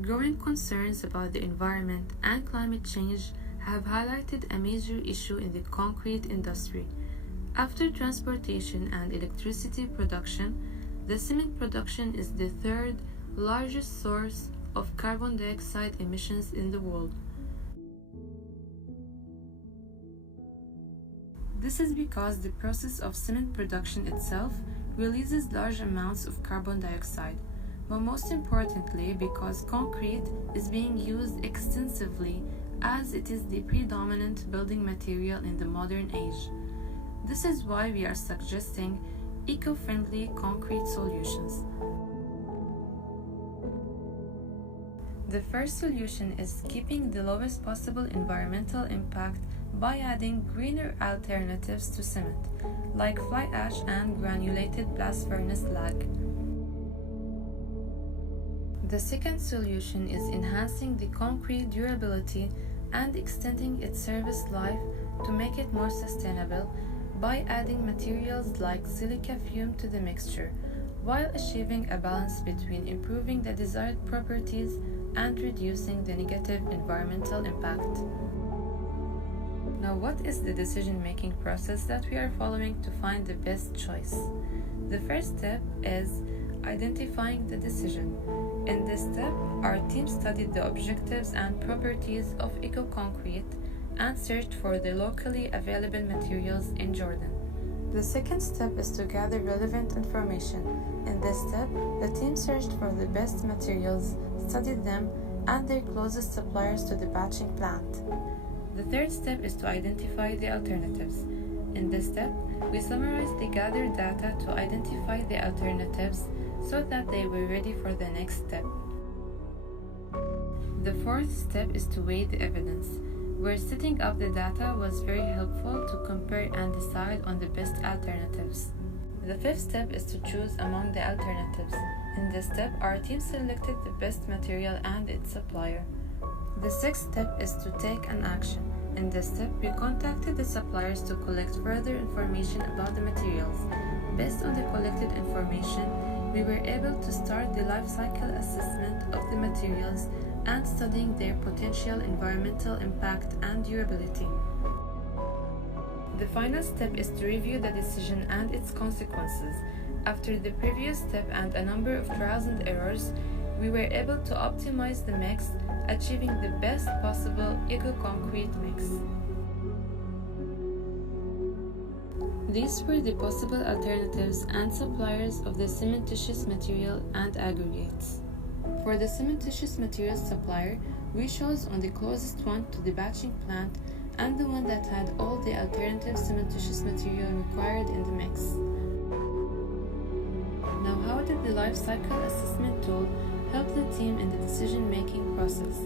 Growing concerns about the environment and climate change have highlighted a major issue in the concrete industry. After transportation and electricity production, the cement production is the third largest source of carbon dioxide emissions in the world. This is because the process of cement production itself releases large amounts of carbon dioxide, but most importantly because concrete is being used extensively as it is the predominant building material in the modern age. This is why we are suggesting eco-friendly concrete solutions. The first solution is keeping the lowest possible environmental impact by adding greener alternatives to cement, like fly ash and granulated blast furnace slag. The second solution is enhancing the concrete durability and extending its service life to make it more sustainable by adding materials like silica fume to the mixture, while achieving a balance between improving the desired properties and reducing the negative environmental impact. Now, what is the decision-making process that we are following to find the best choice? The first step is identifying the decision. In this step, our team studied the objectives and properties of Ecoconcrete and searched for the locally available materials in Jordan. The second step is to gather relevant information. In this step, the team searched for the best materials, studied them, and their closest suppliers to the batching plant. The third step is to identify the alternatives. In this step, we summarized the gathered data to identify the alternatives so that they were ready for the next step. The fourth step is to weigh the evidence, where setting up the data was very helpful to compare and decide on the best alternatives. The fifth step is to choose among the alternatives. In this step, our team selected the best material and its supplier. The sixth step is to take an action. In this step, we contacted the suppliers to collect further information about the materials. Based on the collected information, we were able to start the life cycle assessment of the materials and studying their potential environmental impact and durability. The final step is to review the decision and its consequences. After the previous step and a number of trials and errors, we were able to optimize the mix, achieving the best possible Ecoconcrete mix. These were the possible alternatives and suppliers of the cementitious material and aggregates. For the cementitious material supplier, we chose on the closest one to the batching plant and the one that had all the alternative cementitious material required in the mix. Now, how did the life cycle assessment tool help the team in the decision-making process?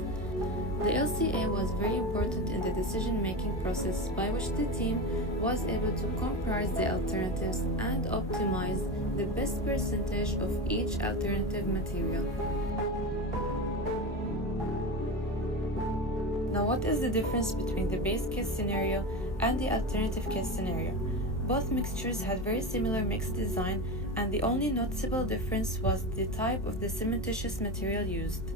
The LCA was very important in the decision-making process by which the team was able to compare the alternatives and optimize the best percentage of each alternative material. Now, what is the difference between the base case scenario and the alternative case scenario? Both mixtures had very similar mix design, and the only noticeable difference was the type of the cementitious material used.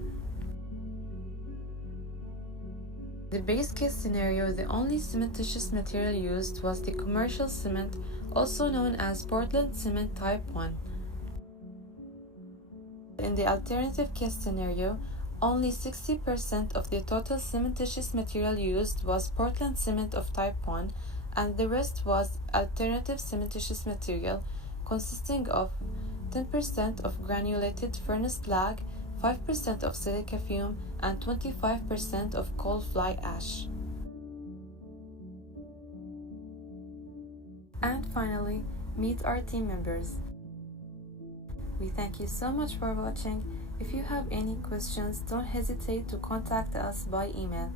The base case scenario, the only cementitious material used was the commercial cement, also known as Portland cement type 1. In the alternative case scenario, only 60% of the total cementitious material used was Portland cement of type 1, and the rest was alternative cementitious material consisting of 10% of granulated furnace slag, 5% of silica fume, and 25% of coal fly ash. And finally, meet our team members. We thank you so much for watching. If you have any questions, don't hesitate to contact us by email.